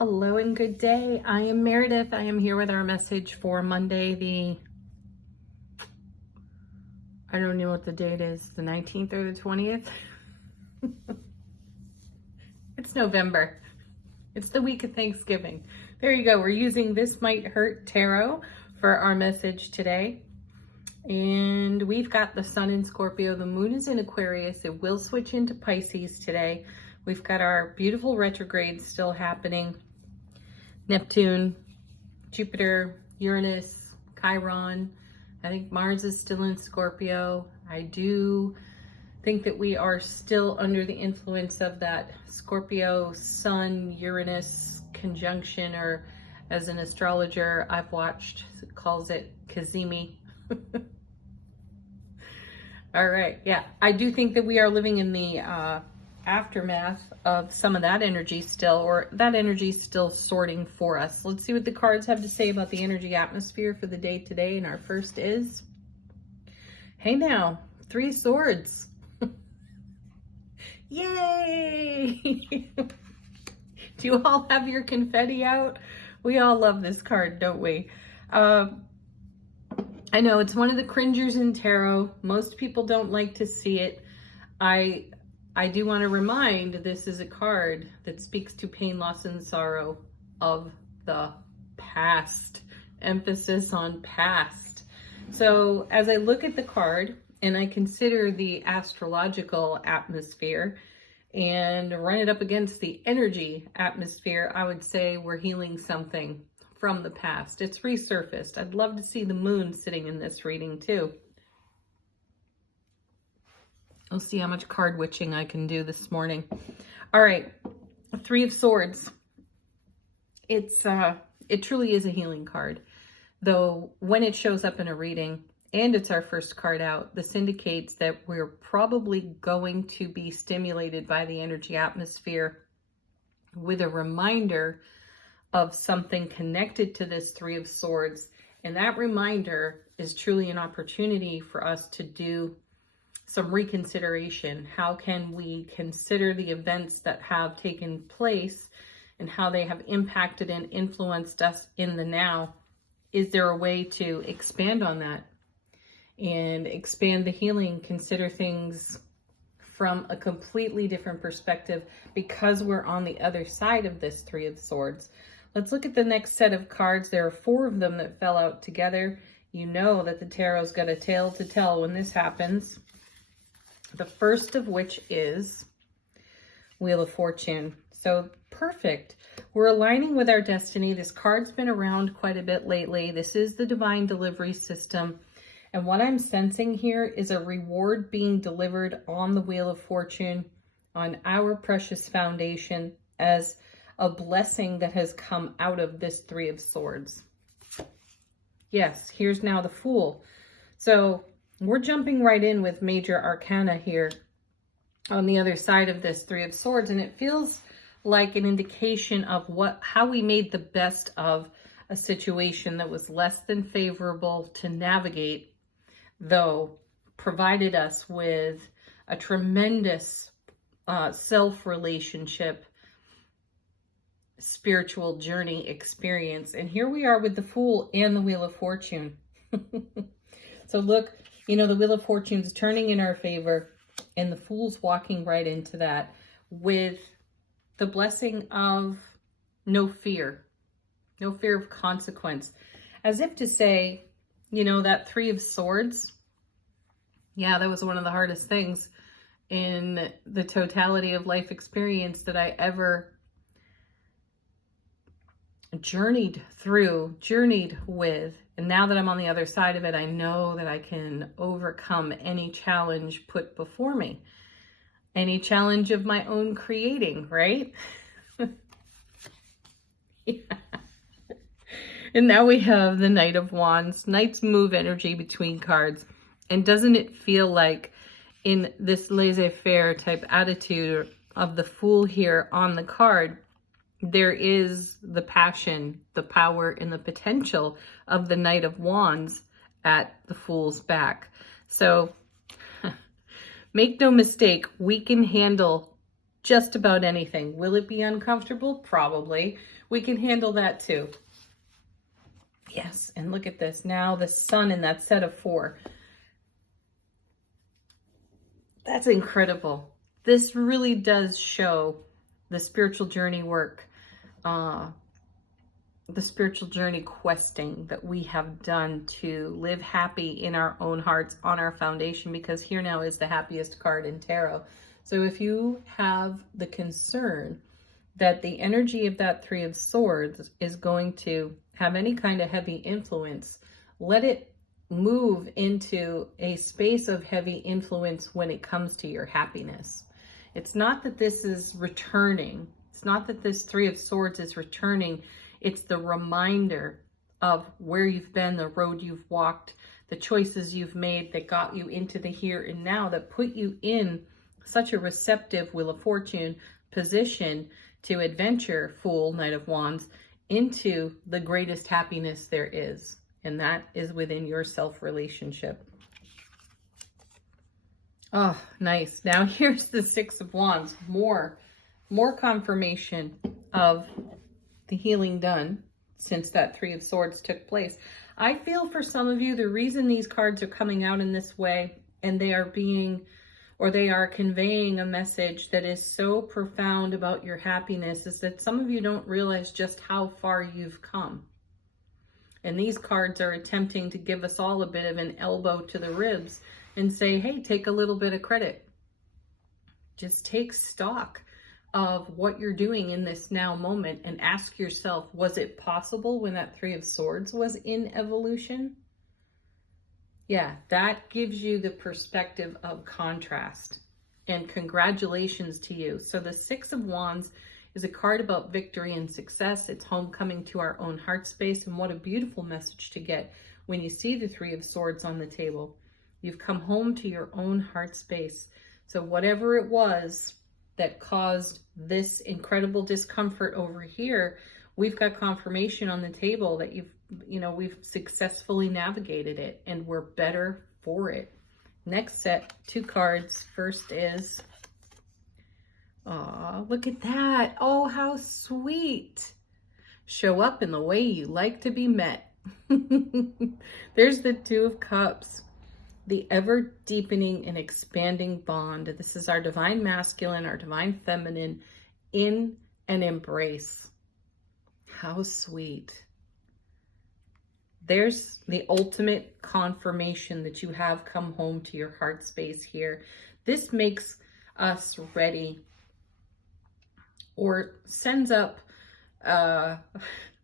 Hello and good day. I am Meredith. I am here with our message for Monday, I don't know what the date is, the 19th or the 20th? It's November. It's the week of Thanksgiving. There you go. We're using This Might Hurt Tarot for our message today. And we've got the sun in Scorpio. The moon is in Aquarius. It will switch into Pisces today. We've got our beautiful retrogrades still happening. Neptune, Jupiter, Uranus, Chiron. I think Mars is still in Scorpio. I do think that we are still under the influence of that Scorpio Sun Uranus conjunction, or as an astrologer I've watched, it calls it Kazemi. All right, yeah, I do think that we are living in the aftermath of some of that energy still, or that energy still sorting for us. Let's see what the cards have to say about the energy atmosphere for the day today. And our first is, hey now, 3 swords. Yay! Do you all have your confetti out? We all love this card, don't we? I know it's one of the cringers in tarot. Most people don't like to see it. I do want to remind, this is a card that speaks to pain, loss, and sorrow of the past. Emphasis on past. So as I look at the card and I consider the astrological atmosphere and run it up against the energy atmosphere, I would say we're healing something from the past. It's resurfaced. I'd love to see the moon sitting in this reading too. We'll see how much card witching I can do this morning. All right, 3 of Swords. It truly is a healing card, though when it shows up in a reading and it's our first card out, this indicates that we're probably going to be stimulated by the energy atmosphere with a reminder of something connected to this 3 of Swords. And that reminder is truly an opportunity for us to do some reconsideration. How can we consider the events that have taken place and how they have impacted and influenced us in the now? Is there a way to expand on that and expand the healing, consider things from a completely different perspective because we're on the other side of this 3 of Swords? Let's look at the next set of cards. There are 4 of them that fell out together. You know that the tarot's got a tale to tell when this happens. The first of which is Wheel of Fortune. So perfect. We're aligning with our destiny. This card's been around quite a bit lately. This is the divine delivery system. And what I'm sensing here is a reward being delivered on the Wheel of Fortune, on our precious foundation, as a blessing that has come out of this 3 of Swords. Yes, here's now the Fool. So we're jumping right in with major arcana here on the other side of this 3 of Swords, and it feels like an indication of how we made the best of a situation that was less than favorable to navigate, though provided us with a tremendous self-relationship, spiritual journey experience. And here we are with the Fool and the Wheel of Fortune. So look, you know, the Wheel of Fortune is turning in our favor, and the Fool's walking right into that with the blessing of no fear of consequence. As if to say, you know, that 3 of Swords, yeah, that was one of the hardest things in the totality of life experience that I ever journeyed with. And now that I'm on the other side of it, I know that I can overcome any challenge put before me, any challenge of my own creating, right? Yeah. And now we have the Knight of Wands. Knights move energy between cards. And doesn't it feel like in this laissez-faire type attitude of the Fool here on the card, there is the passion, the power, and the potential of the Knight of Wands at the Fool's back. So make no mistake, we can handle just about anything. Will it be uncomfortable? Probably. We can handle that too. Yes, and look at this. Now the sun in that set of 4. That's incredible. This really does show the spiritual journey work, the spiritual journey questing that we have done to live happy in our own hearts on our foundation, because here now is the happiest card in tarot. So if you have the concern that the energy of that 3 of Swords is going to have any kind of heavy influence, let it move into a space of heavy influence when it comes to your happiness. It's not that this is returning. It's not that this 3 of Swords is returning. It's the reminder of where you've been, the road you've walked, the choices you've made that got you into the here and now, that put you in such a receptive Wheel of Fortune position to adventure, Fool, Knight of Wands, into the greatest happiness there is. And that is within your self-relationship. Oh, nice. Now here's the 6 of Wands. More confirmation of the healing done since that 3 of Swords took place. I feel for some of you, the reason these cards are coming out in this way, and they are conveying a message that is so profound about your happiness, is that some of you don't realize just how far you've come. And these cards are attempting to give us all a bit of an elbow to the ribs and say, hey, take a little bit of credit. Just take stock of what you're doing in this now moment and ask yourself, was it possible when that 3 of Swords was in evolution? Yeah, that gives you the perspective of contrast. And congratulations to you. So the 6 of Wands is a card about victory and success. It's homecoming to our own heart space. And what a beautiful message to get when you see the 3 of Swords on the table. You've come home to your own heart space. So whatever it was that caused this incredible discomfort over here, we've got confirmation on the table that we've successfully navigated it and we're better for it. Next set, 2 cards. First is, oh, look at that. Oh, how sweet. Show up in the way you like to be met. There's the 2 of Cups. The ever deepening and expanding bond. This is our divine masculine, our divine feminine in an embrace. How sweet. There's the ultimate confirmation that you have come home to your heart space here. This makes us ready, or sends up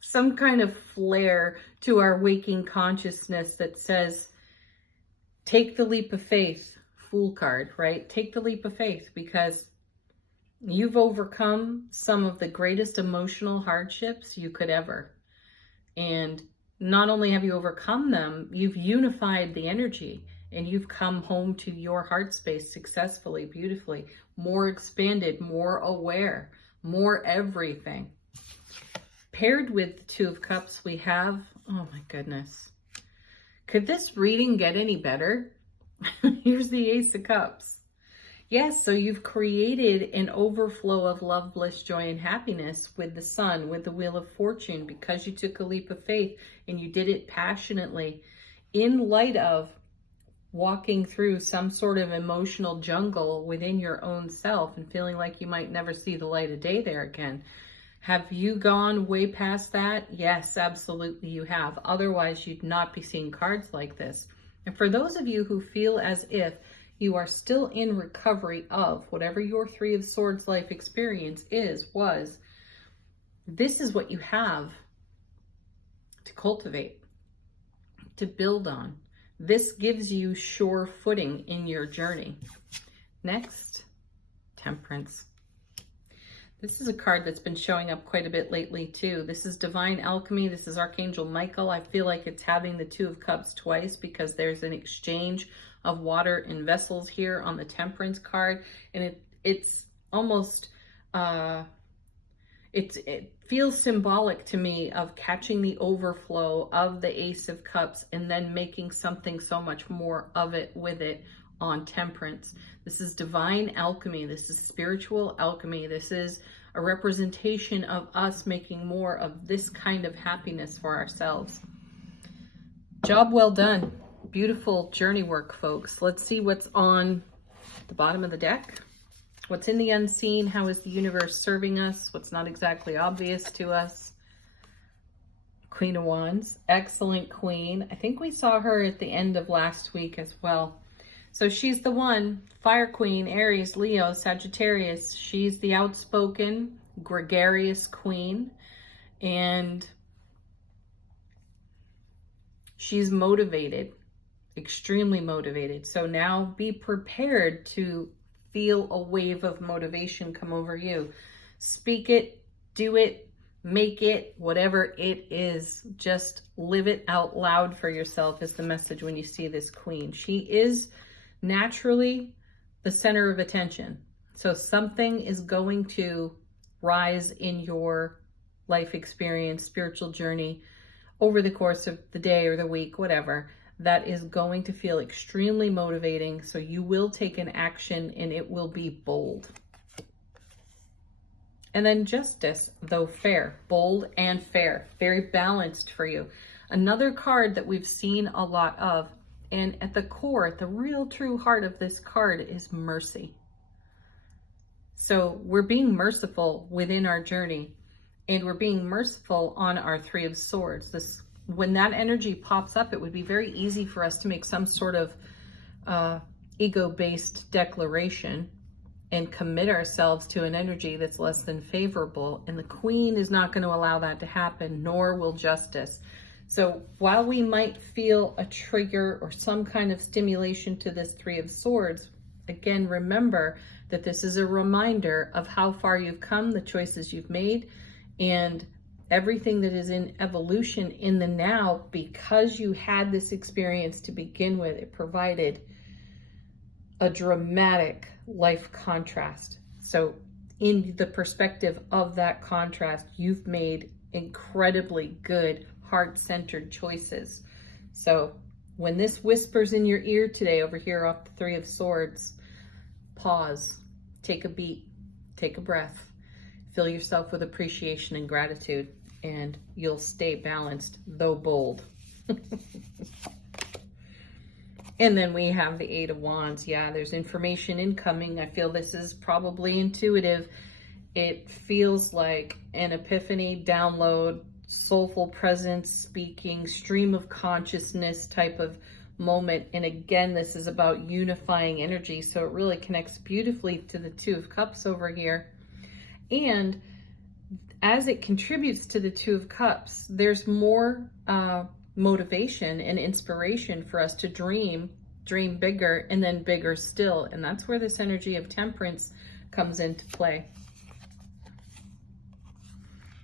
some kind of flare to our waking consciousness that says, take the leap of faith. Fool card, right? Take the leap of faith, because you've overcome some of the greatest emotional hardships you could ever. And not only have you overcome them, you've unified the energy and you've come home to your heart space successfully, beautifully, more expanded, more aware, more everything. Paired with the 2 of Cups, we have, oh my goodness. Could this reading get any better? Here's the Ace of Cups. Yes, so you've created an overflow of love, bliss, joy, and happiness with the Sun, with the Wheel of Fortune, because you took a leap of faith and you did it passionately in light of walking through some sort of emotional jungle within your own self and feeling like you might never see the light of day there again. Have you gone way past that? Yes, absolutely you have. Otherwise, you'd not be seeing cards like this. And for those of you who feel as if you are still in recovery of whatever your 3 of Swords life experience was, this is what you have to cultivate, to build on. This gives you sure footing in your journey. Next, Temperance. This is a card that's been showing up quite a bit lately too. This is Divine Alchemy. This is Archangel Michael. I feel like it's having the 2 of Cups twice because there's an exchange of water in vessels here on the Temperance card. And it's almost, it feels symbolic to me of catching the overflow of the Ace of Cups and then making something so much more of it with it on temperance. This is divine alchemy. This is spiritual alchemy. This is a representation of us making more of this kind of happiness for ourselves. Job well done. Beautiful journey work, folks. Let's see what's on the bottom of the deck. What's in the unseen? How is the universe serving us? What's not exactly obvious to us? Queen of Wands. Excellent queen. I think we saw her at the end of last week as well. So she's the one. Fire queen, Aries, Leo, Sagittarius. She's the outspoken, gregarious queen. And she's motivated. Extremely motivated. So now be prepared to feel a wave of motivation come over you. Speak it, do it, make it, whatever it is. Just live it out loud for yourself is the message when you see this queen. She is naturally the center of attention. So something is going to rise in your life experience, spiritual journey over the course of the day or the week, whatever, that is going to feel extremely motivating. So you will take an action and it will be bold. And then Justice, though fair, bold and fair, very balanced for you. Another card that we've seen a lot of, and at the core, at the real true heart of this card is mercy. So we're being merciful within our journey, and we're being merciful on our Three of Swords. When that energy pops up, it would be very easy for us to make some sort of ego-based declaration and commit ourselves to an energy that's less than favorable. And the Queen is not going to allow that to happen, nor will Justice. So while we might feel a trigger or some kind of stimulation to this Three of Swords, again, remember that this is a reminder of how far you've come, the choices you've made, and everything that is in evolution in the now. Because you had this experience to begin with, it provided a dramatic life contrast. So in the perspective of that contrast, you've made incredibly good, heart-centered choices. So when this whispers in your ear today over here off the Three of Swords, pause, take a beat, take a breath, fill yourself with appreciation and gratitude, and you'll stay balanced, though bold. And then we have the Eight of Wands. Yeah, there's information incoming. I feel this is probably intuitive. It feels like an epiphany, download, soulful presence, speaking, stream of consciousness type of moment. And again, this is about unifying energy. So it really connects beautifully to the Two of Cups over here. And as it contributes to the Two of Cups, there's more motivation and inspiration for us to dream bigger, and then bigger still. And that's where this energy of temperance comes into play.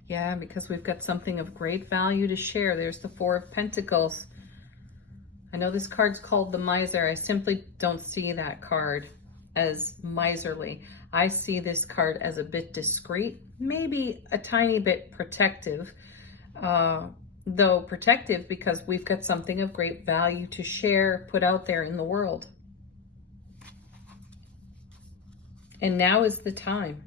Yeah, because we've got something of great value to share. There's the Four of Pentacles. I know this card's called the Miser. I simply don't see that card as miserly. I see this card as a bit discreet, maybe a tiny bit protective, though protective because we've got something of great value to share, put out there in the world. And now is the time.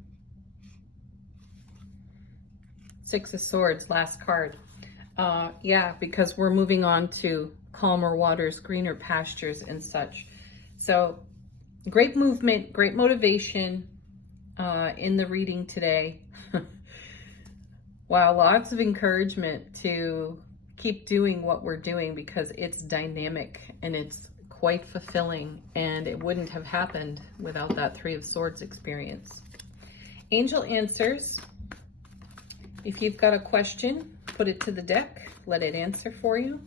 Six of Swords, last card. Yeah, because we're moving on to calmer waters, greener pastures and such. So great movement, great motivation in the reading today. Wow, lots of encouragement to keep doing what we're doing because it's dynamic and it's quite fulfilling, and it wouldn't have happened without that Three of Swords experience. Angel answers. If you've got a question, put it to the deck, let it answer for you.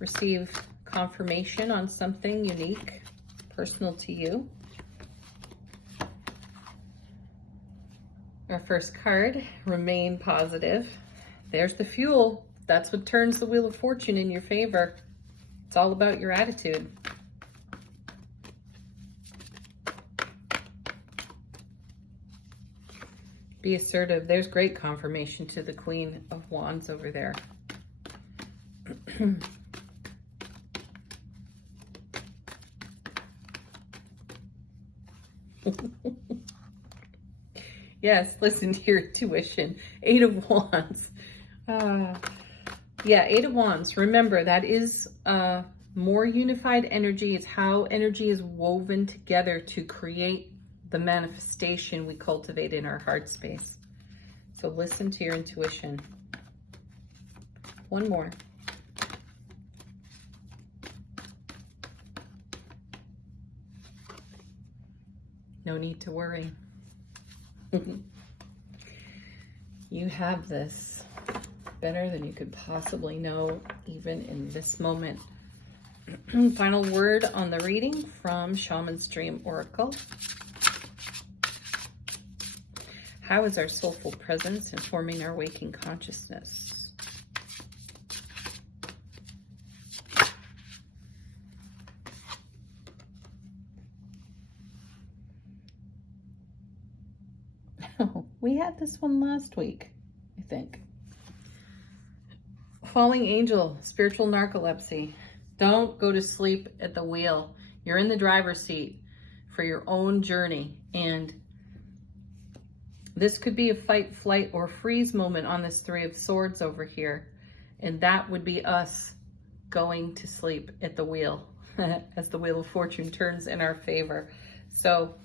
Receive confirmation on something unique, personal to you. Our first card, remain positive. There's the fuel. That's what turns the Wheel of Fortune in your favor. It's all about your attitude. Be assertive. There's great confirmation to the Queen of Wands over there. Yes, listen to your intuition. 8 of Wands. Yeah, 8 of Wands. Remember, that is more unified energy. It's how energy is woven together to create the manifestation we cultivate in our heart space. So listen to your intuition. One more. No need to worry. You have this better than you could possibly know, even in this moment. Final word on the reading from Shaman's Dream Oracle. How is our soulful presence informing our waking consciousness? Oh, we had this one last week, I think. Falling angel, spiritual narcolepsy. Don't go to sleep at the wheel. You're in the driver's seat for your own journey. And this could be a fight, flight, or freeze moment on this 3 of Swords over here. And that would be us going to sleep at the wheel as the Wheel of Fortune turns in our favor. So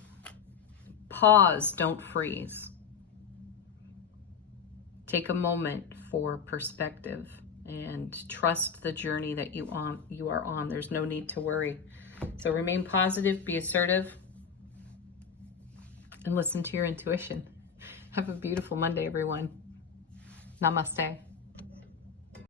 pause, don't freeze. Take a moment for perspective and trust the journey that you are on. There's no need to worry. So remain positive, be assertive, and listen to your intuition. Have a beautiful Monday, everyone. Namaste.